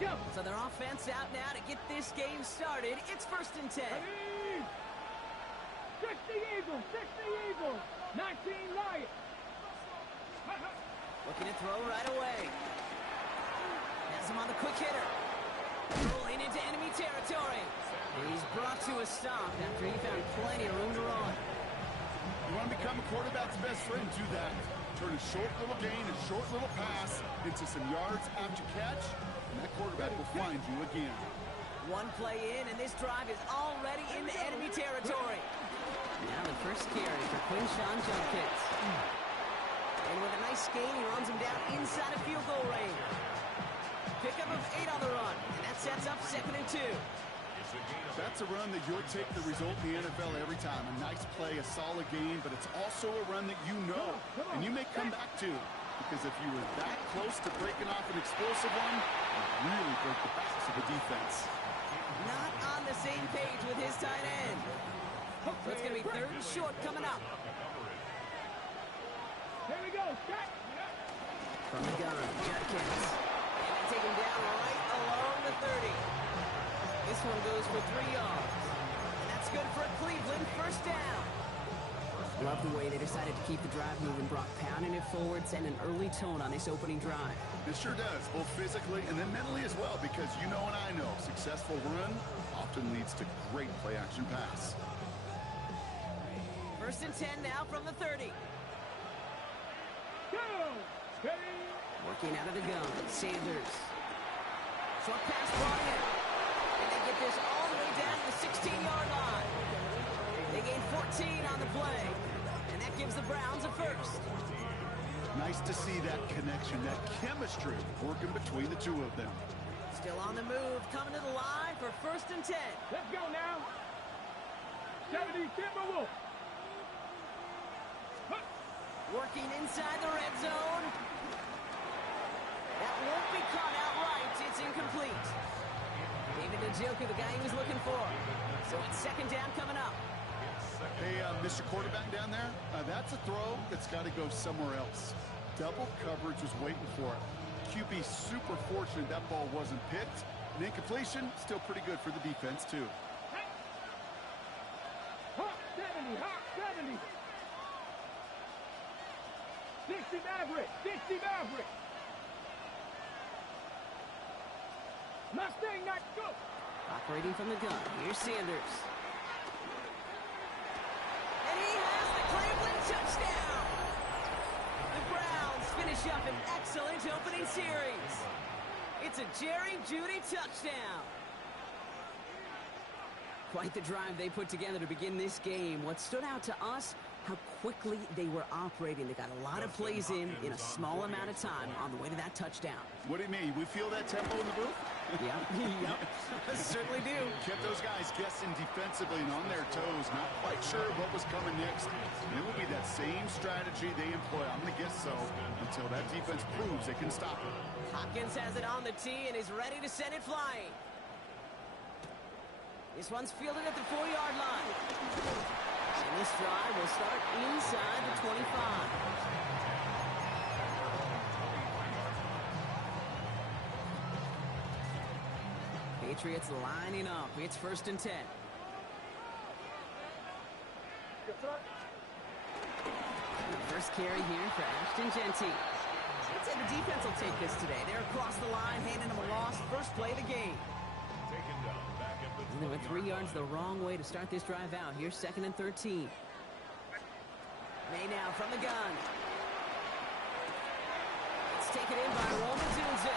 So their offense out now to get this game started. It's 1st and 10. 60 Eagles, 19 Lions. Looking to throw right away. Has him on the quick hitter. Rolling into enemy territory. He's brought to a stop after he found plenty of room to run. You want to become a quarterback's best friend, do that. Turn a short little gain, a short little pass into some yards after catch, and that quarterback will find you again. One play in, and this drive is already in the enemy territory. Now the first carry for Quinshawn Judkins. And with a nice gain, he runs him down inside of field goal range. Pickup of 8 on the run, and that sets up 2nd and 2. That's a run that you'll take the result in the NFL every time. A nice play, a solid game, but it's also a run that you know, and you may come back to. Because if you were that close to breaking off an explosive one, you really broke the backs of the defense. Not on the same page with his tight end. So it's going to be 3rd and short coming up. Here we go, set. From the gun, Judkins. And they take him down right along the 30. This one goes for 3 yards. And that's good for a Cleveland 1st down. Love the way they decided to keep the drive moving. Brock pounding it forward, setting an early tone on this opening drive. It sure does, both physically and then mentally as well, because you know and I know, successful run often leads to great play-action pass. 1st and 10 now from the 30. Go! Ready? Working out of the gun, Sanders. Short pass brought in. And they get this all the way down to the 16-yard line. They gain 14 on the play. And that gives the Browns a 1st. Nice to see that connection, that chemistry working between the two of them. Still on the move, coming to the line for 1st and 10. Let's go now. 70 Timberwolves. Working inside the red zone. That won't be caught outright. It's incomplete. David Njoku, the guy he was looking for. So it's 2nd down coming up. Hey, Mr. Quarterback down there, that's a throw that's got to go somewhere else. Double coverage was waiting for it. QB super fortunate that ball wasn't picked. An incompletion, still pretty good for the defense, too. Hawk 70, Hawk 70. 60 Maverick, 60 Maverick. Mustang, not go. Operating from the gun, here's Sanders. And he has the Cleveland touchdown! The Browns finish up an excellent opening series. It's a Jerry Jeudy touchdown. Quite the drive they put together to begin this game. What stood out to us, how quickly they were operating. They got a lot of plays in a small amount of time on the way to that touchdown. What do you mean? We feel that tempo in the booth? Yep. Certainly do. Kept those guys guessing defensively and on their toes, not quite sure what was coming next. And it will be that same strategy they employ, I'm going to guess so, until that defense proves they can stop it. Hopkins has it on the tee and is ready to send it flying. This one's fielded at the 4-yard line. And this drive will start inside the 25. Patriots lining up. It's 1st and 10. The first carry here for Ashton Jeanty. I'd say the defense will take this today. They're across the line, handing them a loss. First play of the game. And they went 3 yards the wrong way to start this drive out. Here's 2nd and 13. May now from the gun. It's taken in by Roman Tunze.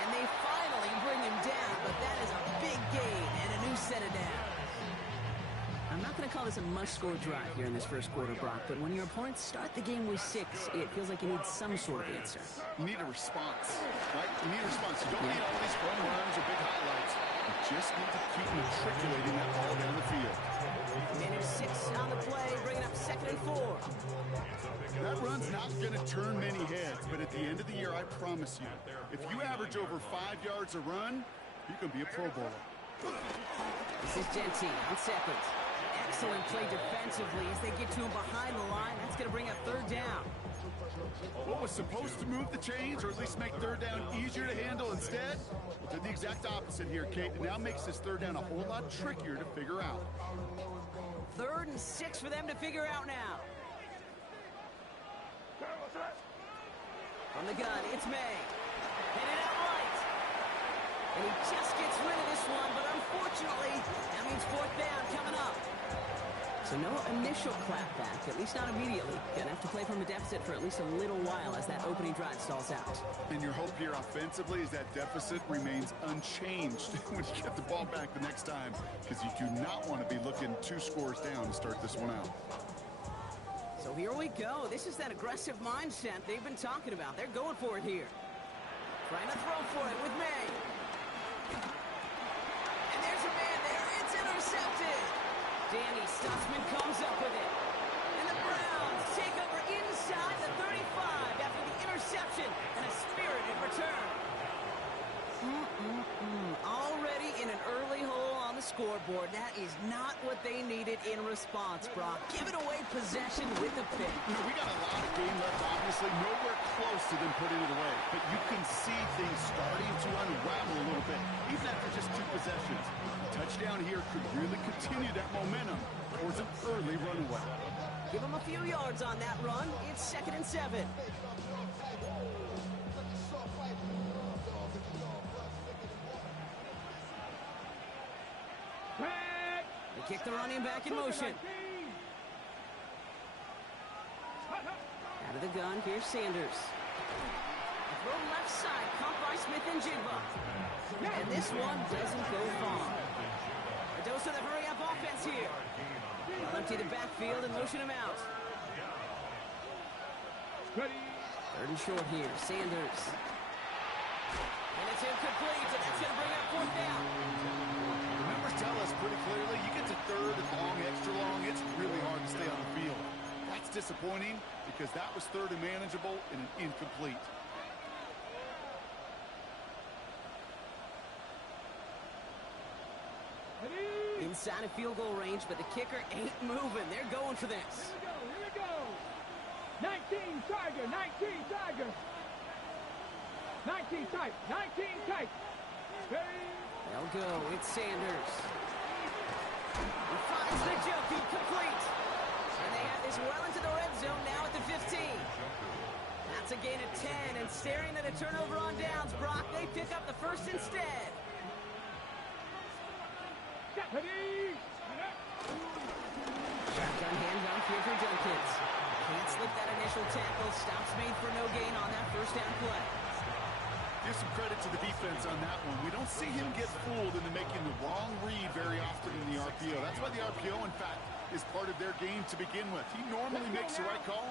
And they finally bring him down, but that is a big gain and a new set of downs. I'm not going to call this a must-score drive here in this first quarter, Brock, but when your opponents start the game with 6, it feels like you need some sort of answer. You need a response, right? You need a response. You don't need all these home runs or big highlights. You just need to keep matriculating that ball down the field. Minute 6 on the play, bringing up 2nd and 4. That run's not going to turn many heads, but at the end of the year, I promise you, if you average over 5 yards a run, you can be a Pro Bowler. This is Jeanty on 2nd. Excellent play defensively as they get to him behind the line. That's going to bring up 3rd down. What was supposed to move the chains, or at least make third down easier to handle instead, did the exact opposite here, Kate. It now makes this third down a whole lot trickier to figure out. 3rd and 6 for them to figure out now. From the gun, it's May. Headed out right. And he just gets rid of this one, but unfortunately, that means 4th down coming up. So no initial clapback, at least not immediately. Gonna have to play from a deficit for at least a little while as that opening drive stalls out. And your hope here offensively is that deficit remains unchanged when you get the ball back the next time, because you do not want to be looking 2 scores down to start this one out. So here we go. This is that aggressive mindset they've been talking about. They're going for it here. Trying to throw for it with May. And there's a man there. It's intercepted. Danny Stutzman comes up with it. And the Browns take over inside the 35 after the interception and a spirited return. Already in an early hole on the scoreboard. That is not what they needed in response, Brock. Giving away possession with a pick. You know, we got a lot of game left, obviously. Nowhere close to them putting it away. But you can see things starting to unravel a little bit, even after just 2 possessions. Touchdown here could really continue that momentum towards an early runaway. Give them a few yards on that run. It's 2nd and 7. They kick the running back in motion. Out of the gun, here's Sanders. Throw left side, caught by Smith and Jigba. And this one doesn't go far. A dose of the hurry-up offense here. They'll empty the backfield and motion him out. 3rd and short here, Sanders. And it's incomplete, and that's going to bring up 4th down. Numbers tell us pretty clearly, you get to 3rd and long, extra long, it's really hard to stay on the field. That's disappointing because that was 3rd and manageable and an incomplete. Inside of field goal range, but the kicker ain't moving. They're going for this. Here we go. 19 Tiger, 19 Tiger. 19 tight, 19 tight. They'll go. It's Sanders. He finds the jump, complete. And they have this well into the red zone now at the 15. That's a gain of 10, and staring at a turnover on downs, Brock, they pick up the first instead. Shotgun handoff here for Jenkins. Can't slip that initial tackle. Stops made for no gain on that 1st down play. Give some credit to the defense on that one. We don't see him get fooled into making the wrong read very often in the RPO. That's why the RPO, in fact, is part of their game to begin with. He normally makes the right call.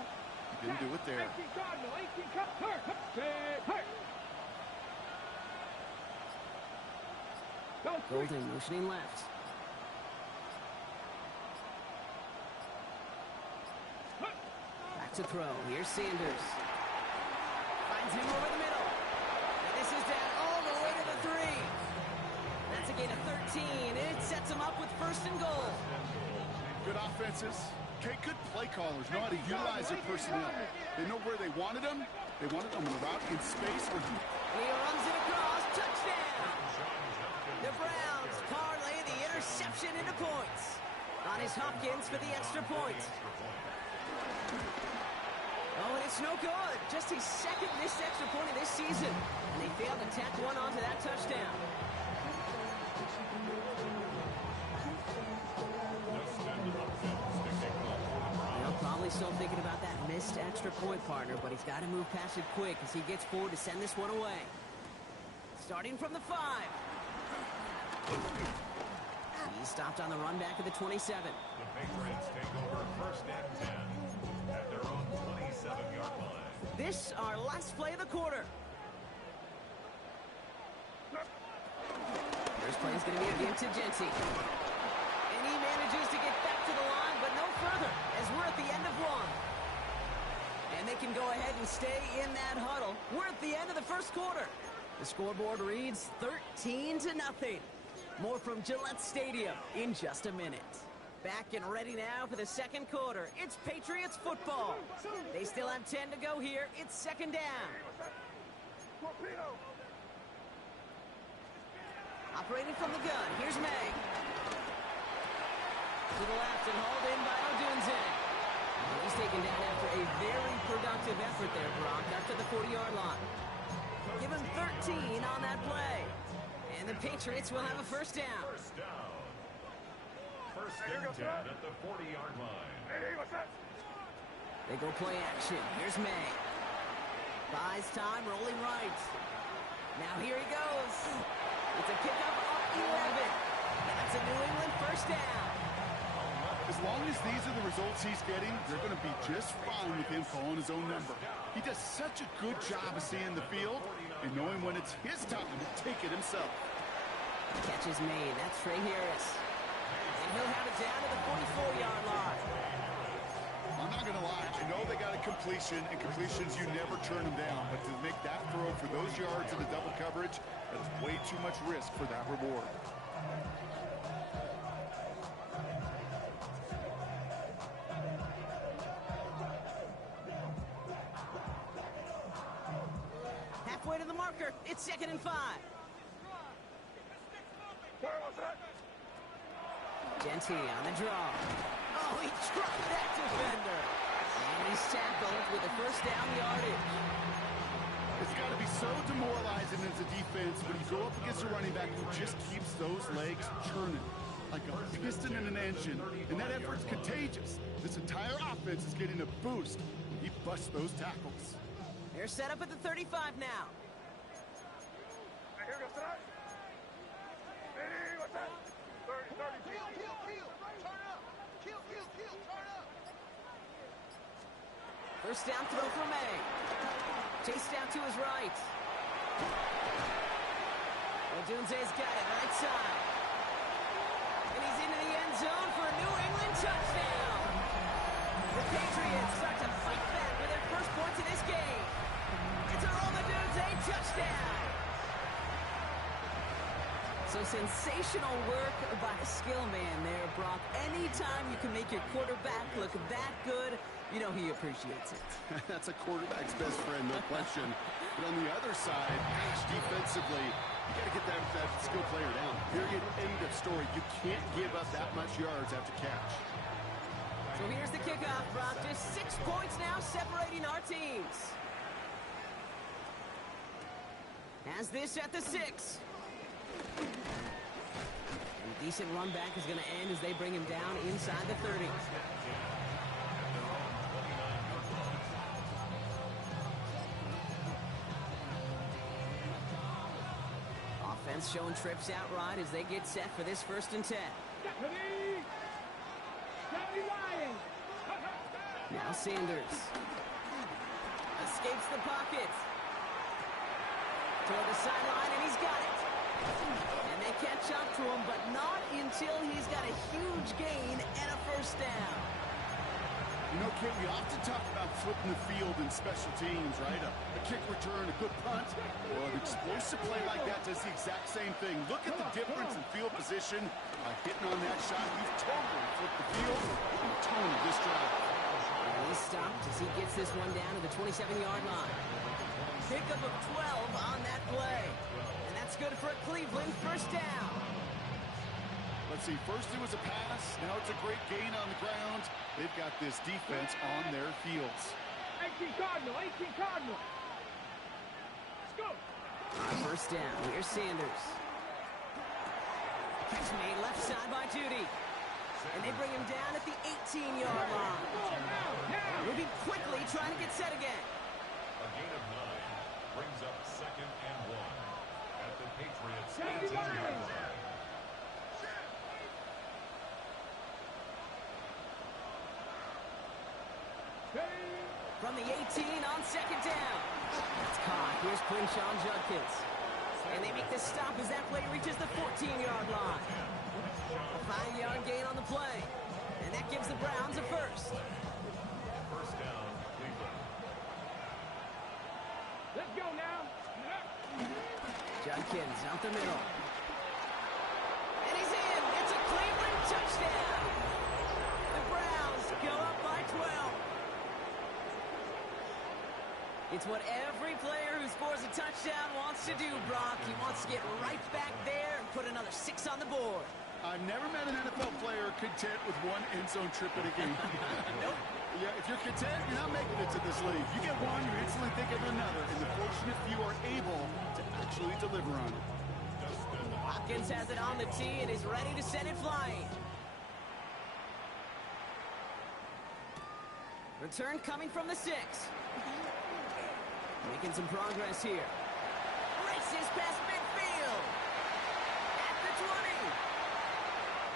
He didn't do it there. Golden motioning left. Back to throw. Here's Sanders. Finds him over the middle. And this is down all the way to the 3. That's a gain of 13, and it sets him up with 1st and goal. Good offenses. Okay, good play callers know how to utilize their personnel. They know where they wanted them. They wanted them on the route in space. And he runs it across. Touchdown! The Browns parlay the interception into points. On his Hopkins for the extra point. Oh, and it's no good. Just his 2nd missed extra point of this season. And they failed to tack one onto that touchdown. Probably still thinking about that missed extra point, partner, but he's got to move past it quick as he gets forward to send this one away. Starting from the 5. He stopped on the run back at the 27. The Patriots take over 1st and 10 at their own 27-yard line. This, our last play of the quarter. First play is going to be against Genty. And he manages to get back to the line, but no further, as we're at the end of 1. And they can go ahead and stay in that huddle. We're at the end of the 1st quarter. The scoreboard reads 13-0. More from Gillette Stadium in just a minute. Back and ready now for the second quarter. It's Patriots football. They still have 10 to go here. It's second down. Operating from the gun, here's May. To the left and hauled in by Odunze. He's taken down after a very productive effort there, Brock, up to the 40-yard line. Give him 13 on that play. And the Patriots will have a first down. First down. First and 10 at the 40-yard line. They go play action. Here's May. Buys time, rolling right. Now here he goes. It's a pickup of 11. That's a New England first down. As long as these are the results he's getting, they're going to be just fine with him calling his own number. He does such a good job of seeing the field and knowing when it's his time to take it himself. Catch is made. That's Trey Harris. And he'll have it down to the 44-yard line. I'm not going to lie. I know they got a completion, and completions, you never turn them down. But to make that throw for those yards in the double coverage, that is way too much risk for that reward. Halfway to the marker. It's 2nd and 5. Genty on the draw. Oh, he trucked that defender. And he's tackled with the first down yardage. It's got to be so demoralizing as a defense when you go up against a running back who just keeps those legs churning like a piston in an engine. And that effort's contagious. This entire offense is getting a boost when he busts those tackles. They're set up at the 35 now. First down throw for May. Chase down to his right. Odunze's got it right side. And he's into the end zone for a New England touchdown. The Patriots start to fight back with their first points in this game. It's a Odunze touchdown. So sensational work by a skill man there, Brock. Anytime you can make your quarterback look that good, you know he appreciates it. That's a quarterback's best friend, no question. But on the other side, gosh, defensively, you got to get that skill player down. Period. End of story. You can't give up that much yards after catch. So here's the kickoff, Brock. Just 6 points now separating our teams. Has this at the 6. And a decent run back is going to end as they bring him down inside the 30. Offense showing trips out right as they get set for this 1st and 10. Now Sanders escapes the pocket. Toward the sideline, and he's got it. And they catch up to him, but not until he's got a huge gain and a first down. You know, Kate, we often talk about flipping the field in special teams, right? A kick return, a good punt. Well, an explosive play like that does the exact same thing. Look at the difference in field position. By hitting on that shot, you've totally flipped the field and toned this drive. And he's stopped as he gets this one down to the 27-yard line. Pickup of 12 on that play. And that's good for a Cleveland first down. Let's see, first it was a pass, now it's a great gain on the ground. They've got this defense on their heels. 18 Cardinal, 18 Cardinal. Let's go. First down, here's Sanders. Catch made left side by Judy. And they bring him down at the 18-yard line. Moving quickly, trying to get set again. A gain of 9 brings up 2nd and 1 at the Patriots 18-yard line. From the 18 on 2nd down. It's caught. Here's Quinshawn Judkins. And they make the stop as that play reaches the 14-yard line. A 5-yard gain on the play. And that gives the Browns a first. First down, Cleveland. Let's go now. Judkins out the middle. And he's in. It's a Cleveland touchdown. It's what every player who scores a touchdown wants to do, Brock. He wants to get right back there and put another 6 on the board. I've never met an NFL player content with one end zone trip in a game. Nope. Yeah, if you're content, you're not making it to this league. You get one, you instantly think of another, and the fortunate few are able to actually deliver on it. Hopkins has it on the tee and is ready to send it flying. Return coming from the 6. Making some progress here. Races past midfield. At the 20.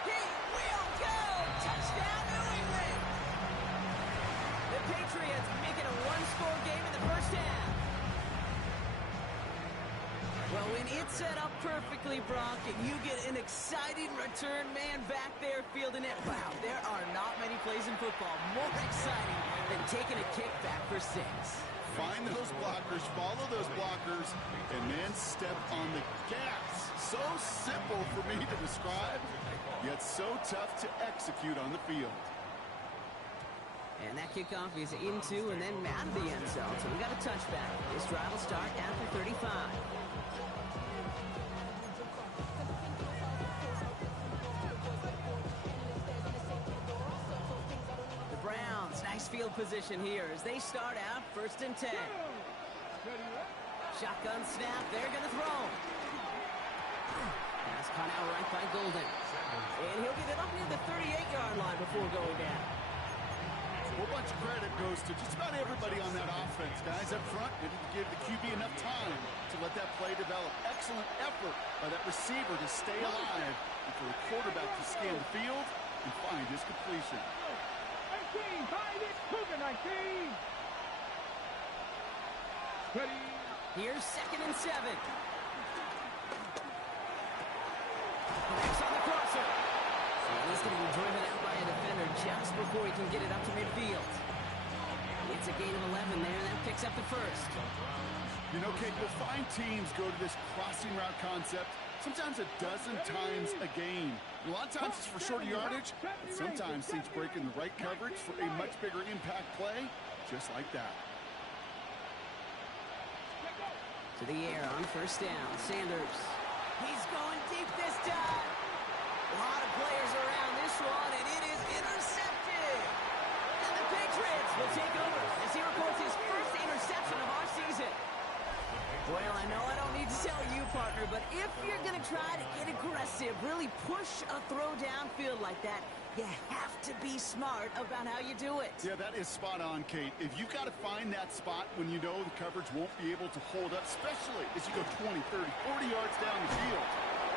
He will go! Touchdown, New England! The Patriots making a one-score game in the first half. Well, when it's set up perfectly, Brock, and you get an exciting return man back there fielding it, wow, there are not many plays in football more exciting than taking a kick back for 6. Find those blockers, follow those blockers, and then step on the gas. So simple for me to describe, yet so tough to execute on the field. And that kickoff is into and then out of the end zone, so we got a touchback. This drive will start after 35. Nice field position here as they start out 1st and 10. Shotgun snap, they're going to throw. Pass caught out right by Golden. And he'll get it up near the 38-yard line before going down. A whole bunch of credit goes to just about everybody on that offense. Guys up front didn't give the QB enough time to let that play develop. Excellent effort by that receiver to stay alive and for the quarterback to scan the field and find his completion. 19, find it, Cougar 19. Ready. Here's 2nd and 7. Connects on the crosser. And he's going to be driven out by a defender just before he can get it up to midfield. It's a gain of 11 there, and that picks up the 1st. You know, Kate, you'll find teams go to this crossing route concept sometimes a dozen times a game. A lot of times it's for shorter yardage, but sometimes teams break in the right coverage for a much bigger impact play, just like that. To the air on 1st down, Sanders. He's going deep this time. A lot of players around this one, and it is intercepted. And the Patriots will take over as he records his first interception of our season. Well, I know I don't need to tell you, partner, but if you're going to try to get aggressive, really push a throw downfield like that, you have to be smart about how you do it. Yeah, that is spot on, Kate. If you've got to find that spot when you know the coverage won't be able to hold up, especially as you go 20, 30, 40 yards down the field.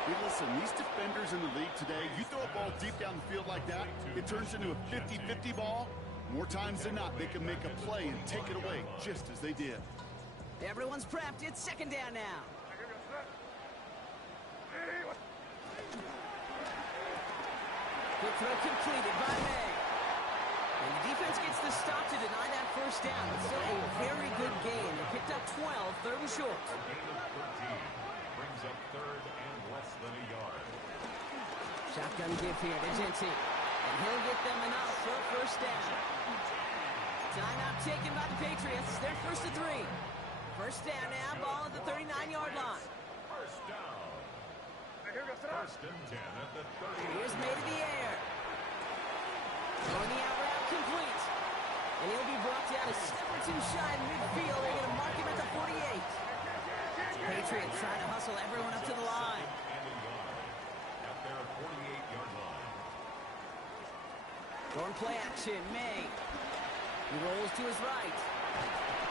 Hey, listen, these defenders in the league today, you throw a ball deep down the field like that, it turns into a 50-50 ball. More times than not, they can make a play and take it away, just as they did. Everyone's prepped. It's 2nd down now. Good throw completed by May. And the defense gets the stop to deny that 1st down. It's still a very good game. They picked up 12, 3rd and short. Brings up 3rd and less than a yard. Shotgun give here to Genty. And he'll get them enough for a 1st down. Timeout taken by the Patriots. They're 1st and 3. 1st down now, ball at the 39-yard line. 1st down. 1st and 10 at the 30. Here's May to the air. Throwing the out route complete. And he'll be brought down a step or 2 shy in midfield. They're going to mark him at the 48. Patriots trying to hustle everyone up to the line. At their 48-yard line. Going play action, May. He rolls to his right.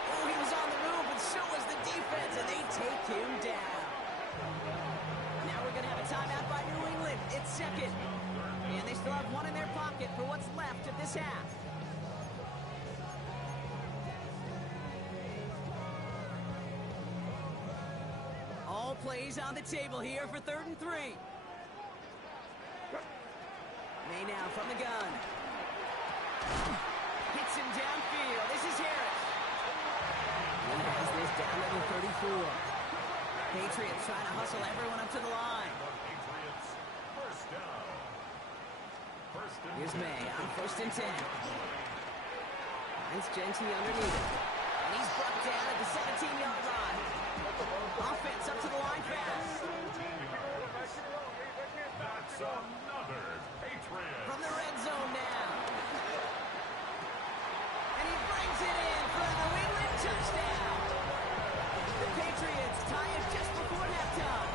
Oh, he was on the move, and so was the defense, and they take him down. Now we're going to have a timeout by New England. It's 2nd. And they still have 1 in their pocket for what's left of this half. All plays on the table here for 3rd and 3. May now from the gun. Hits him downfield. This is Harris. He has this down to the 34. Patriots trying to hustle everyone up to the line. Patriots, 1st down. 1st and Here's May on 1st and 10. Finds Genty underneath. And he's brought down at the 17-yard line. Offense up to the line fast. That's another Patriot. From the red zone now. And he brings it in for a New England touchdown. The Patriots tie it just before halftime.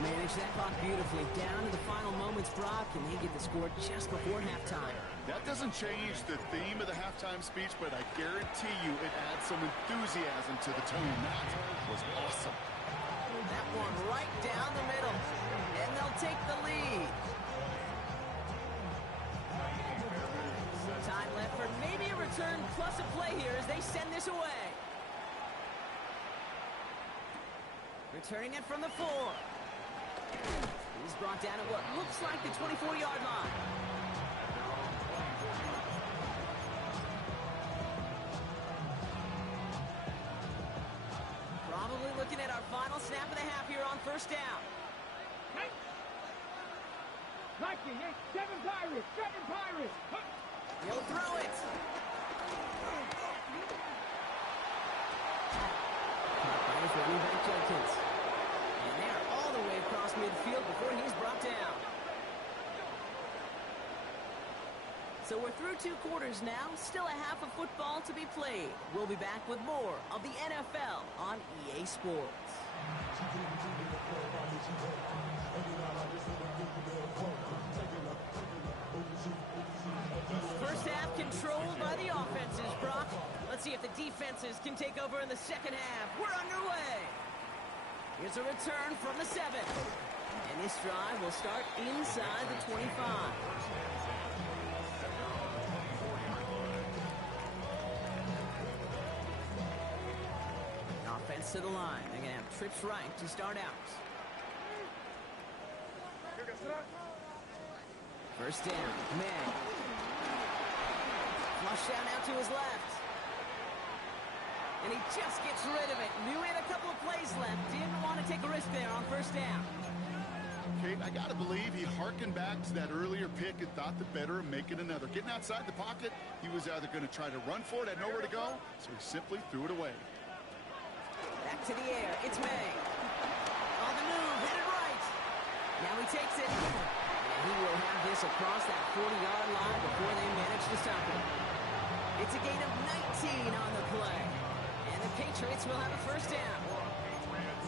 Manage that clock beautifully. Down to the final moments, Brock, and they get the score just before halftime. That doesn't change the theme of the halftime speech, but I guarantee you it adds some enthusiasm to the tone. That was awesome. That one right down the middle. And they'll take the lead. Time left for maybe a return plus a play here as they send this away. Returning it from the 4. He's brought down at what looks like the 24-yard line. Probably looking at our final snap of the half here on first down. Nike, 7 Pirates, 7 Pirates. He'll throw it. Caught by his running back Jenkins. And they're all the way across midfield before he's brought down. So we're through 2 quarters now. Still a half of football to be played. We'll be back with more of the NFL on EA Sports. First half controlled by the offenses, Brock. Let's see if the defenses can take over in the second half. We're underway. Here's a return from the 7. And this drive will start inside the 25. Offense to the line. They're going to have trips right to start out. First down, May. Flush down out to his left. And he just gets rid of it. Knew he had a couple of plays left. Didn't want to take a risk there on first down. Kate, I got to believe he harkened back to that earlier pick and thought the better of making another. Getting outside the pocket, he was either going to try to run for it, had nowhere to go, so he simply threw it away. Back to the air. It's May. On the move, headed right. Now he takes it. And he will have this across that 40-yard line before they manage to stop him. It's a gain of 19 on the play. And the Patriots will have a first down.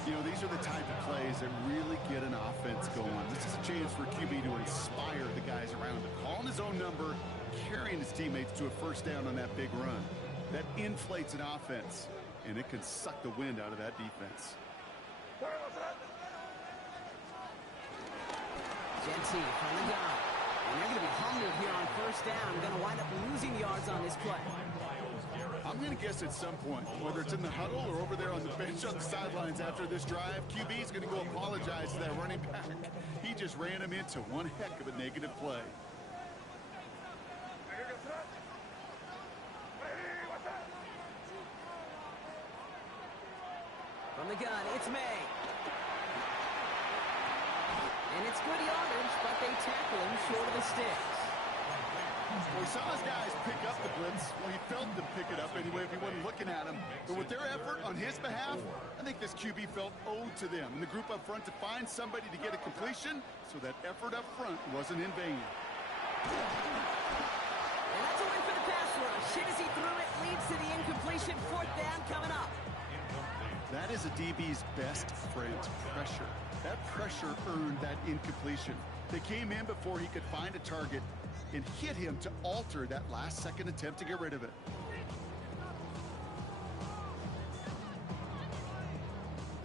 You know, these are the type of plays that really get an offense going. This is a chance for QB to inspire the guys around him. Calling his own number, carrying his teammates to a first down on that big run. That inflates an offense, and it can suck the wind out of that defense. Genty from the gun. And they're going to be humbled here on first down. Going to wind up losing yards on this play. I'm going to guess at some point, whether it's in the huddle or over there on the bench on the sidelines after this drive, QB's going to go apologize to that running back. He just ran him into one heck of a negative play. From the gun, it's May. And it's good yardage, but they tackle him short of the sticks. Well, he saw his guys pick up the blitz. Well, he felt them pick it up anyway if he wasn't looking at him. But with their effort on his behalf, I think this QB felt owed to them and the group up front to find somebody to get a completion so that effort up front wasn't in vain. And that's a win for the pass rush. Hit as he threw it, leads to the incompletion. Fourth down coming up. That is a DB's best friend, pressure. That pressure earned that incompletion. They came in before he could find a target and hit him to alter that last-second attempt to get rid of it.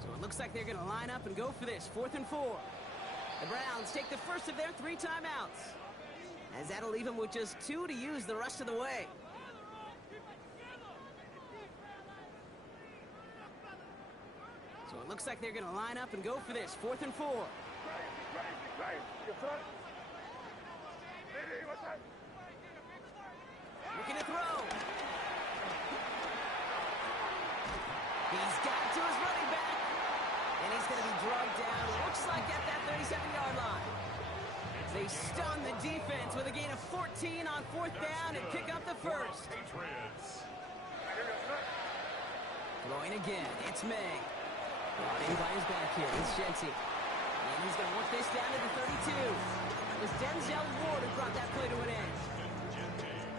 So it looks like they're going to line up and go for this. 4th and 4. The Browns take the first of their 3 timeouts, as that'll leave them with just 2 to use the rest of the way. So it looks like they're going to line up and go for this. 4th and 4. Looking to throw. He's got it to his running back. And he's going to be drugged down. Looks like at that 37-yard line. They They stun the defense with a gain of 14 on 4th down and pick up the first. Patriots. Throwing again, it's May. Brought in by his back here, it's Shensi. And he's going to work this down to the 32. It was Denzel Ward who brought that play to an end.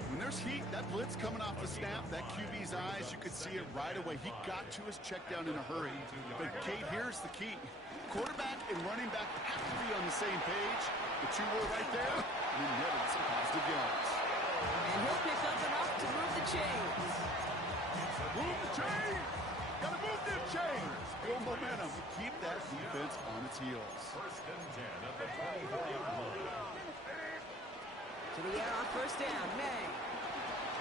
When there's heat, that blitz coming off the snap, that QB's eyes, you could see it right away. He got to his check down in a hurry. But, Kate, here's the key. Quarterback and running back have to be on the same page. The two were right there, and he netted some positive yards. And he'll pick up enough to move the chains. Move the chains! Gotta move them chains! Build momentum. Keep that defense on its heels. 1st and 10 at the 24-yard line. To the air on 1st down, May.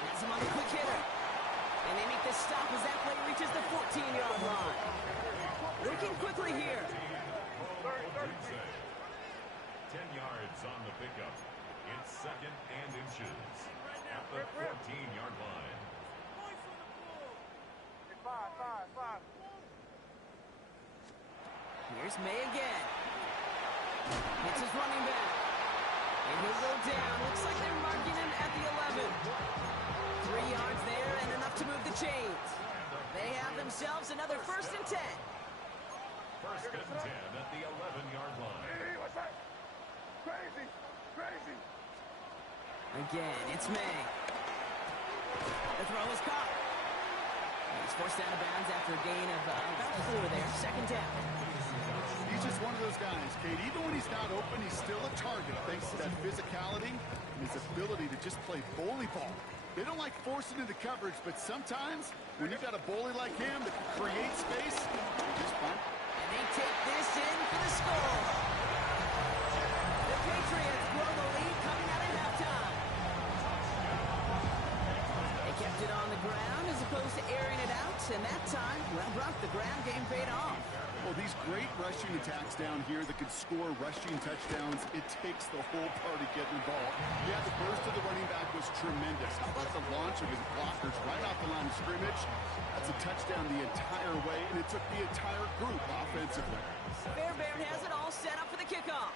Has him on the quick hitter. And they make the stop as that play reaches the 14-yard line. Working quickly here. 10 yards on the pickup. It's 2nd and inches at the 14-yard line. Here's May again. Hits his running back. And he'll go down. Looks like they're marking him at the 11. 3 yards there and enough to move the chains. They have themselves another 1st and 10. 1st and 10 at the 11-yard line. Crazy. Again, it's May. The throw is caught. He's forced out of bounds after a gain of about 4 there. 2nd down. He's just one of those guys, Kate. Even when he's not open, he's still a target thanks to that physicality and his ability to just play bully ball. They don't like forcing into coverage, but sometimes when you've got a bully like him that can create space, just punt. And they take this in for the score. The Patriots blow the lead coming out at halftime. They kept it on the ground as opposed to airing it out, and that time, well, Brock, the ground game paid off. Well, these great rushing attacks down here that can score rushing touchdowns, it takes the whole party getting involved. Yeah, the burst of the running back was tremendous. How about the launch of his blockers right off the line of scrimmage? That's a touchdown the entire way, and it took the entire group offensively. Fairbairn has it all set up for the kickoff.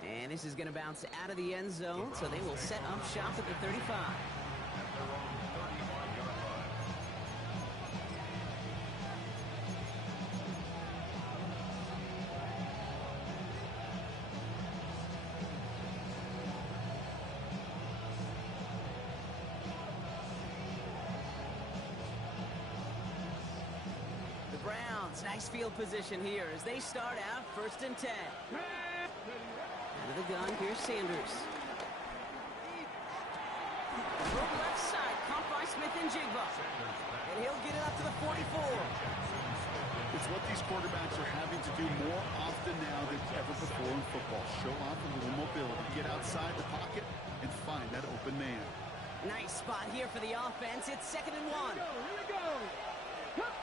And this is going to bounce out of the end zone, so they will set up shop at the 35. Browns, nice field position here as they start out 1st and 10. Out of the gun, here's Sanders. From left side, caught by Smith and Jigba. And he'll get it up to the 44. It's what these quarterbacks are having to do more often now than ever before in football. Show off a little mobility, get outside the pocket, and find that open man. Nice spot here for the offense. It's 2nd and 1. Here we go.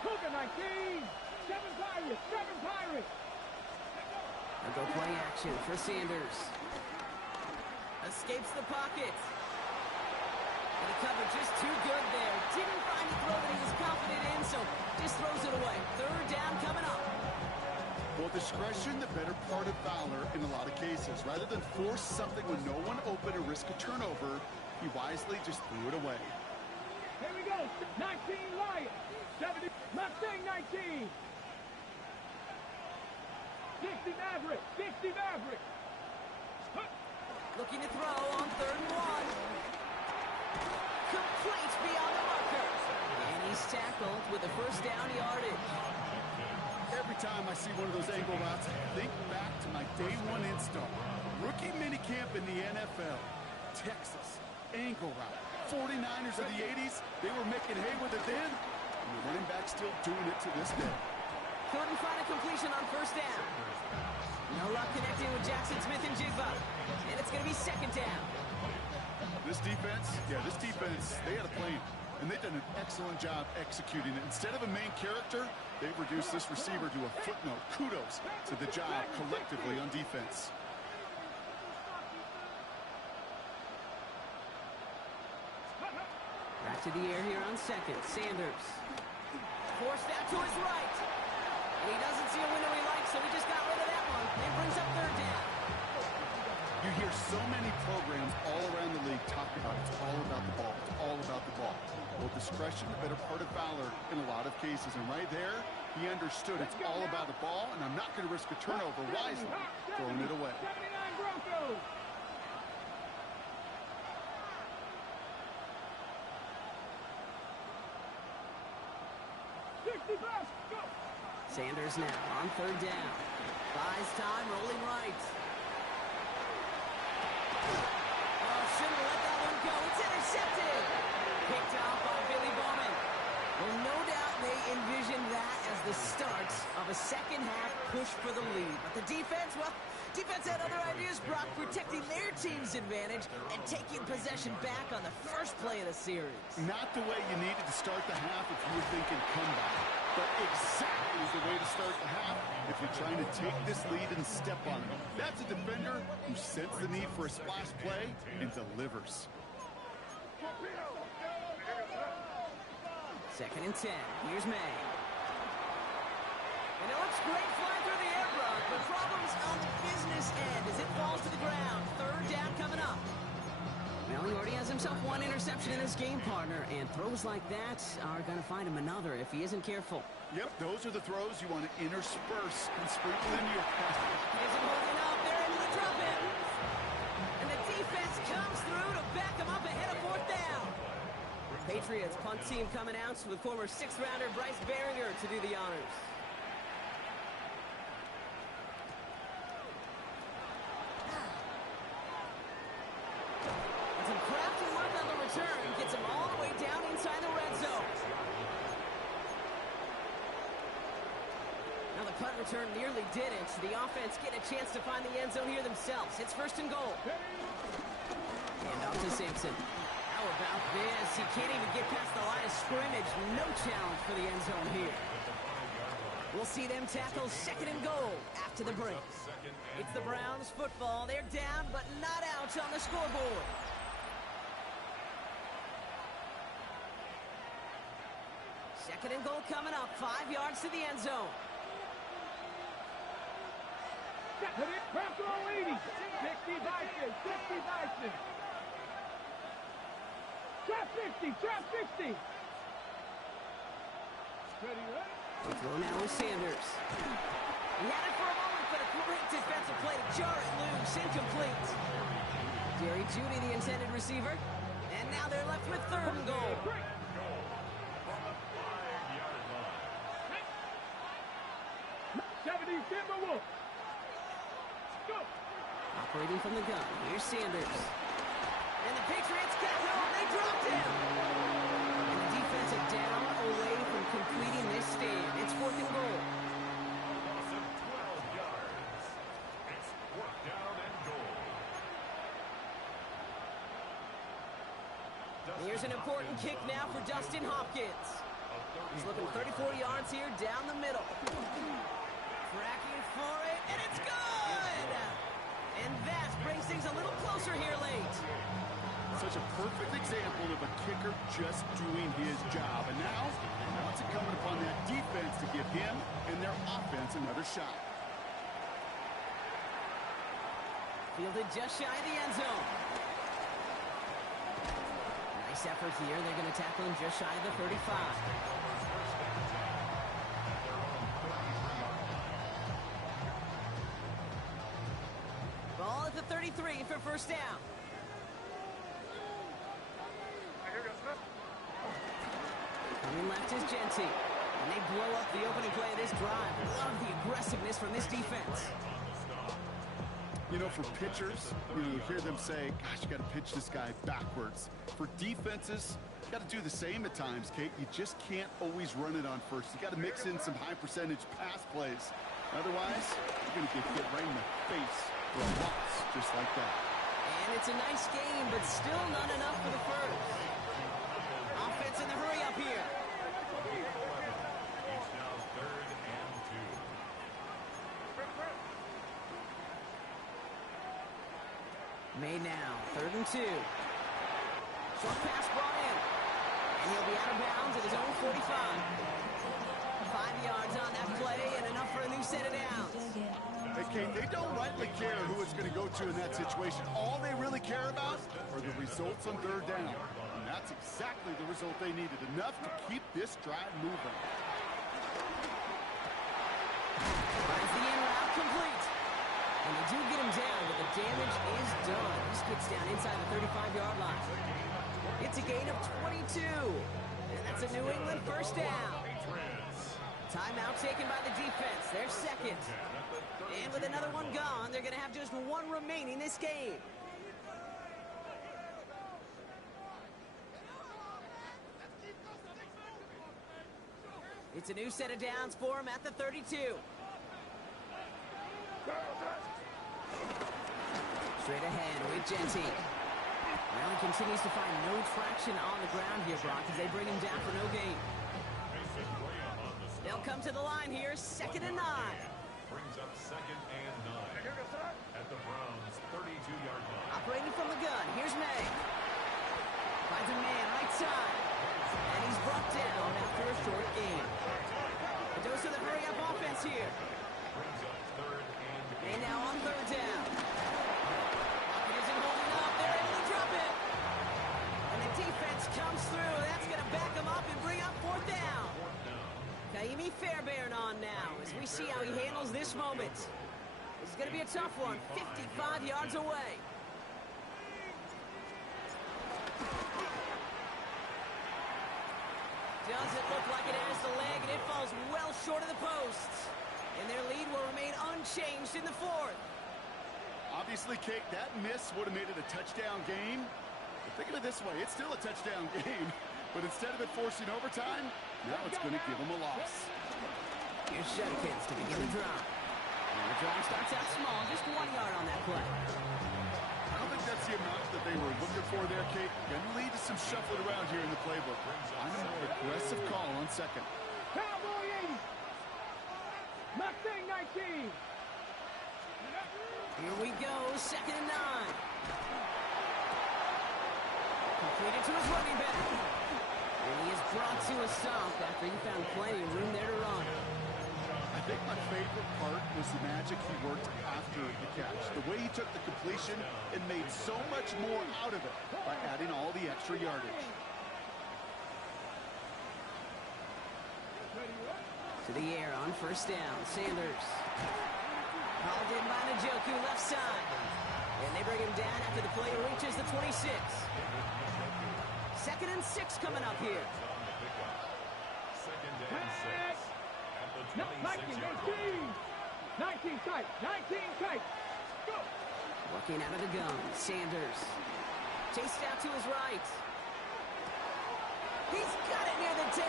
Cougar 19. 7 Pirates. And go play action for Sanders. Escapes the pocket. And the cover just too good there. Didn't find a throw that he was confident in, so just throws it away. 3rd down coming up. Well, discretion, the better part of valor in a lot of cases. Rather than force something when no one open or risk a turnover, he wisely just threw it away. Here we go. 19 Lions. 70 Mustang 19. 60 Maverick. Looking to throw on 3rd and 1. Complete beyond the marker. And he's tackled with a 1st down yardage. Every time I see one of those angle routes, I think back to my day 1 install. Rookie minicamp in the NFL. Texas, angle route. 49ers of the 80s, they were making hay with it then, and the running back still doing it to this day. Couldn't find a completion on 1st down. No luck connecting with Jackson Smith and Jigba. And it's going to be 2nd down. This defense, they had a plan. And they've done an excellent job executing it. Instead of a main character, they've reduced this receiver to a footnote. Kudos to the job collectively on defense. Back to the air here on 2nd. Sanders. Forced out to his right. And he doesn't see a window he likes, so he just got rid of that one. It brings up 3rd down. There's so many programs all around the league talk about it's all about the ball. It's all about the ball. Well, discretion, the better part of valor in a lot of cases. And right there, he understood it's all about the ball, and I'm not going to risk a turnover wisely, throwing it away. 79 Broncos. Go. Sanders now on third down. Buys time, rolling right. Oh, shouldn't have let that one go. It's intercepted. Picked off by Billy Bowman. Well, no doubt they envisioned that as the start of a second-half push for the lead. But the defense, well, defense had other ideas, Brock, protecting their team's advantage and taking possession back on the first play of the series. Not the way you needed to start the half if you were thinking comeback, but exactly the way to start the half if you're trying to take this lead and step on it. That's a defender who sensed the need for a splash play and delivers. Second and 10. Here's May. And it looks great flying through the air, Brock, but problems on the business end as it falls to the ground. Third down coming up. Well, he already has himself one interception in this game, partner, and throws like that are going to find him another if he isn't careful. Yep, those are the throws you want to intersperse and sprinkle into your pass. Isn't holding up. They're into the drop in. And the defense comes through to back him up ahead of fourth down. Patriots punt team coming out with former sixth-rounder Bryce Baringer to do the honors. And some crafty work on the return gets him all the way down inside the red zone. Now the punt return nearly didn't. The offense get a chance to find the end zone here themselves. It's first and goal. And off to Sampson. How about this? He can't even get past the line of scrimmage. No challenge for the end zone here. We'll see them tackle second and goal after the break. It's the Browns football. They're down, but not out on the scoreboard. Second and goal coming up. 5 yards to the end zone. Press all 80. 60 Bison. 60 Bison. Trap 60. Trap 60. Ready, ready? The throw now is Sanders. He had it for a moment, but a great defensive play to jar it loose. Incomplete. Jerry Jeudy, the intended receiver. And now they're left with third and goal. 70 Timberwolves. Go. Operating from the gun. Here's Sanders. And the Patriots got home. They dropped him. And the defense is down away from completing this stand. It's fourth and goal. Loss of 12 yards. It's fourth down and goal. Here's an important kick now for Dustin Hopkins. He's looking 34 yards here down the middle. Tracking for it, and it's good! And that brings things a little closer here late. Such a perfect example of a kicker just doing his job. And now, it's incumbent upon that defense to give him and their offense another shot. Fielded just shy of the end zone. Nice effort here. They're going to tackle him just shy of the 35. Ball at the 33 for first down. Coming left is Genty. And they blow up the opening play of this drive. Love the aggressiveness from this defense. You know, for pitchers, you hear them say, gosh, you got to pitch this guy backwards. For defenses, you got to do the same at times, Kate. You just can't always run it on first. You got to mix in some high percentage pass plays. Otherwise, you're going to get hit right in the face for a loss just like that. And it's a nice game, but still not enough for the first. Offense in the hurry up here. It's now third and 2. May now, third and 2. Short pass brought in. And he'll be out of bounds at his own 45. 5 yards on that play and enough for a new set of downs. Hey, Kate, they don't rightly care who it's going to go to in that situation. All they really care about are the results on third down. And that's exactly the result they needed, enough to keep this drive moving. Finds the in route complete. And they do get him down, but the damage is done. He gets down inside the 35-yard line. It's a gain of 22. And that's a New England first down. Timeout taken by the defense. Their second. And with another one gone, they're going to have just one remaining this game. It's a new set of downs for him at the 32. Straight ahead with Jeanty. Well, he continues to find no traction on the ground here, Brock, as they bring him down for no gain. They'll come to the line here, 2nd and 9. Brings up 2nd and 9 at the Browns' 32-yard line. Operating from the gun, here's May. Finds a man right side. And he's brought down after a short gain. A dose of the hurry-up offense here. Brings up 3rd and 8. And now on 3rd down. It isn't holding up. They're able to drop it. And the defense comes through. That's going to back them up and bring up 4th down. Kaimi Fairbairn on now as we see how he handles this moment. This is going to be a tough one. 55 yards away. Doesn't look like it has the leg, and it falls well short of the posts. And their lead will remain unchanged in the 4th. Obviously, Kate, that miss would have made it a touchdown game. But think of it this way, it's still a touchdown game. But instead of it forcing overtime, now it's going to give them a loss. Here's Judkins to begin the drive. And the drive starts out small, just 1 yard on that play. I don't think that's the amount that they were looking for there, Kate. Going to lead to some shuffling around here in the playbook. I'm a more aggressive call on 2nd. Cowboy 80. Mustang 19. Here we go, 2nd and 9. Completed to his running back. And he is brought to a stop after he found plenty of room there to run. I think my favorite part was the magic he worked after the catch. The way he took the completion and made so much more out of it by adding all the extra yardage. To the air on 1st down, Sanders. Hauled in by Njoku, left side. And they bring him down after the play reaches the 26. 2nd and 6 coming up here. 2nd and 6 at the 26-yard line. 19 tight. 19 tight. Go. Working out of the gun, Sanders. Chased out to his right. He's got it near the 10.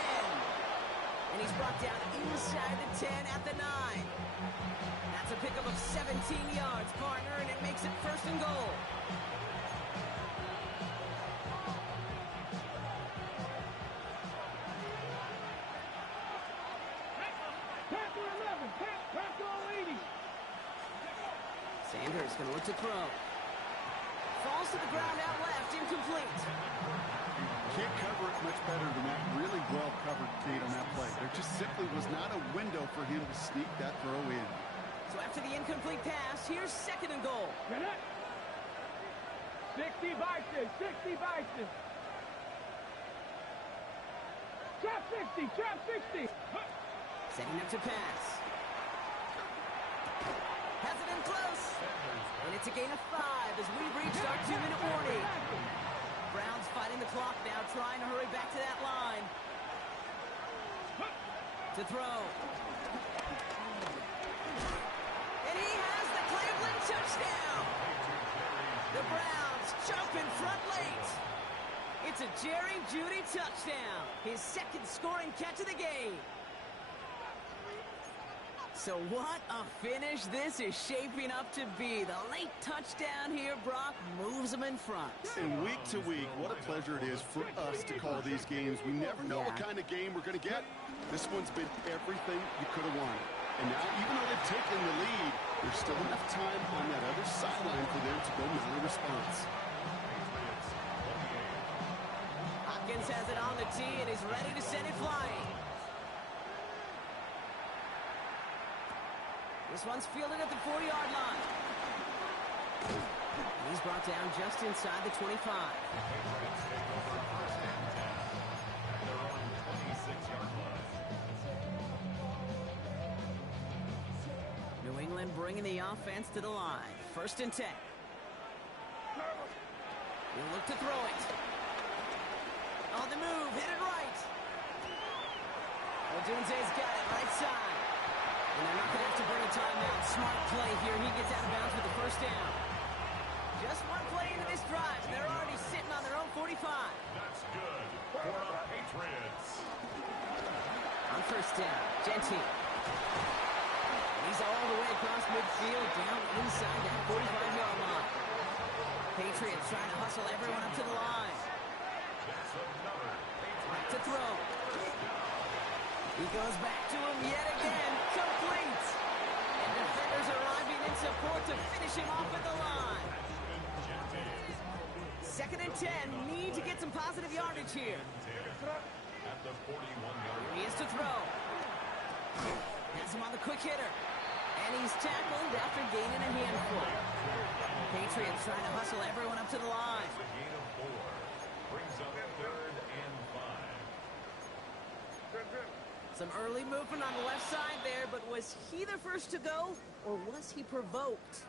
And he's brought down inside the 10 at the 9. That's a pickup of 17 yards, partner, and it makes it 1st and goal. Panther 11. Panther 80. Sanders going to look to throw. Falls to the ground out left, incomplete. Can't cover it much better than that. Really well covered, Kate, on that play. There just simply was not a window for him to sneak that throw in. So after the incomplete pass, here's 2nd and goal. 60 Bison. 60 Bison. Trap 60. Trap 60. Setting up to pass. Has it in close. And it's a gain of 5 as we've reached our 2-minute warning. Browns fighting the clock now, trying to hurry back to that line. To throw. And he has the Cleveland touchdown. The Browns jump in front late. It's a Jerry Jeudy touchdown. His 2nd scoring catch of the game. So what a finish this is shaping up to be. The late touchdown here, Brock, moves them in front. And week to week, what a pleasure it is for us to call these games. We never know what kind of game we're going to get. This one's been everything you could have wanted. And now, even though they've taken the lead, there's still enough time on that other sideline for them to go mount a response. Hopkins has it on the tee and is ready to send it flying. This one's fielded at the 40-yard line. He's brought down just inside the 25. Patriots take over first and 10 at their own 26-yard line. New England bringing the offense to the line. First and 10. He'll look to throw it. On the move, hit it right. Odunze's got it, right side. And they're not going to have to bring a timeout. Smart play here. He gets out of bounds with the first down. Just one play into this drive, and they're already sitting on their own 45. That's good for the Patriots. On first down, Genty. He's all the way across midfield, down inside that 45-yard line. Patriots trying to hustle everyone up to the line. That's another Back to throw. He goes back to him yet again. Complete. And defenders arriving in support to finish him off at the line. Second and 10. Need to get some positive yardage here. at the 41-yard line. He is to throw. Has him on the quick hitter. And he's tackled after gaining a handful. Patriots trying to hustle everyone up to the line. A gain of 4 brings up 3rd and 5. Some early movement on the left side there, but was he the first to go, or was he provoked?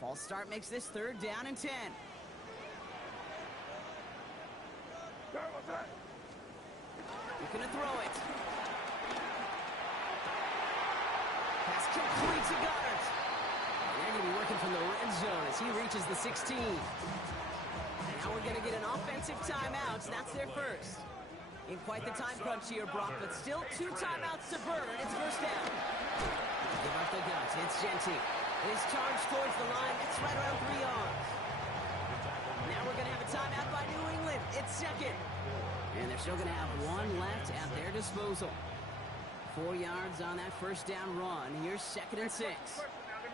False start makes this 3rd down and 10. Looking to throw it. Pass complete to Goddard. They're going to be working from the red zone as he reaches the 16. Now we're going to get an offensive timeout. That's their first. In quite the time crunch here, Brock, but still 2 timeouts to burn. It's first down. Give up the guts. It's Genty. His charge towards the line. It's right around 3 yards. Now we're going to have a timeout by New England. It's second. And they're still going to have 1 left at their disposal. 4 yards on that first down run. Here's 2nd and 6. Another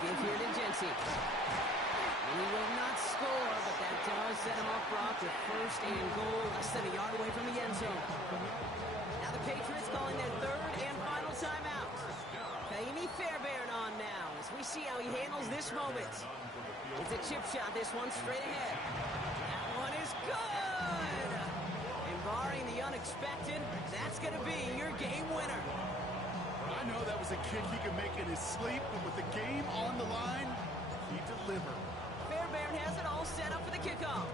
give here to Genty. And he will not score, but that does set him off, Brock, with 1st and goal, less than a yard away from the end zone. Now the Patriots calling their 3rd and final timeout. Kaimi Fairbairn on now as we see how he handles this moment. It's a chip shot, this one straight ahead. That one is good! And barring the unexpected, that's going to be your game winner. I know that was a kick he could make in his sleep, but with the game on the line, he delivered. Fairbairn has it all set up for the kickoff.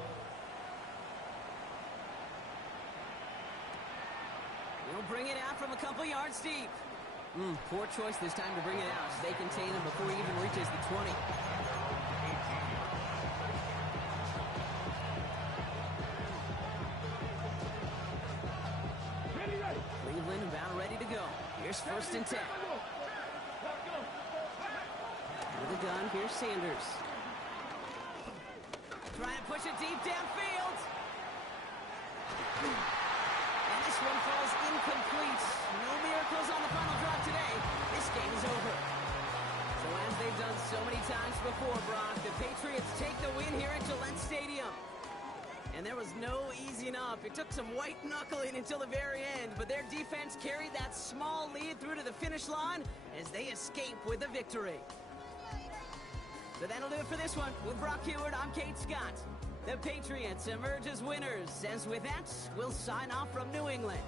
He'll bring it out from a couple yards deep. Poor choice this time to bring it out. They contain him before he even reaches the 20. Cleveland about ready to go. Here's 1st and 10. With a gun, here's Sanders. Trying to push it deep downfield. And this one falls incomplete. No miracles on the final drive today. This game is over. So as they've done so many times before, Brock, the Patriots take the win here at Gillette Stadium. And there was no easing up. It took some white knuckling until the very end, but their defense carried that small lead through to the finish line as they escape with a victory. So that'll do it for this one. With Brock Huard, I'm Kate Scott. The Patriots emerge as winners, as with that, we'll sign off from New England.